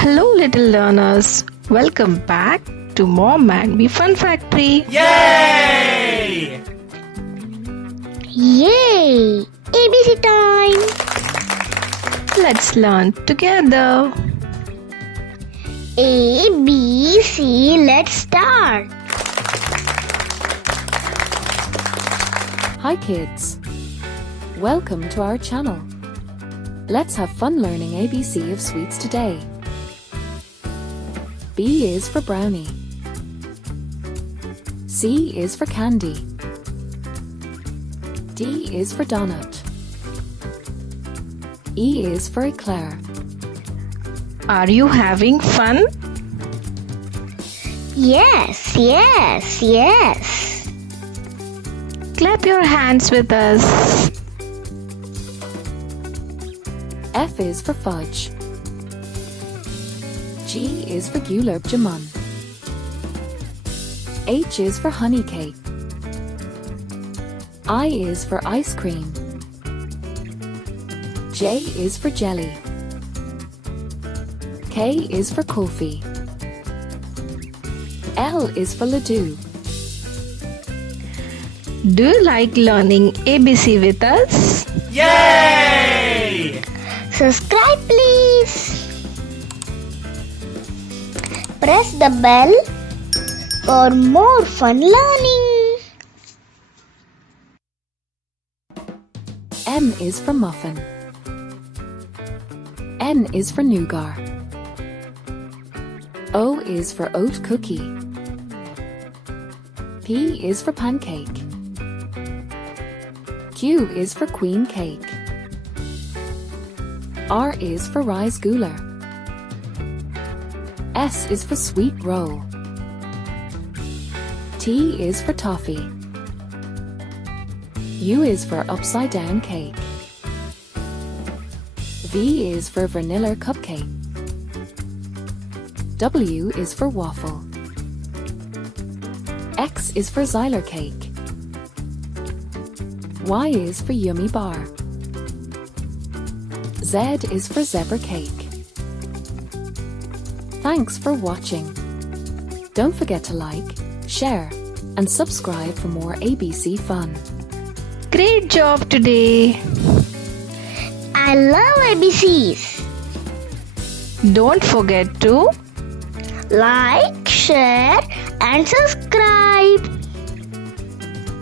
Hello, little learners. Welcome back to Mom and Me Fun Factory. Yay! Yay! ABC time! Let's learn together. A, B, C, let's start. Hi kids! Welcome to our channel. Let's have fun learning ABC of sweets today. B is for brownie. C is for candy. D is for donut. E is for eclair. Are you having fun? Yes. Clap your hands with us. F is for fudge. G is for gulab jamun. H is for honey cake. I is for ice cream. J is for jelly. K is for kulfi. L is for laddu. Do you like learning ABC with us? Yay! Subscribe please. Press the bell for more fun learning. M is for muffin. N is for nougat. O is for oat cookie. P is for pancake. Q is for queen cake. R is for rice gooler. S is for sweet roll. T is for toffee. U is for upside down cake. V is for vanilla cupcake. W is for waffle. X is for Xyler cake. Y is for yummy bar. Z is for zebra cake. Thanks for watching. Don't forget to like, share, and subscribe for more ABC fun. Great job today. I love ABCs. Don't forget to Like, share, and subscribe.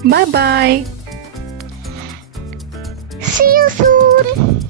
bye-bye. See you soon.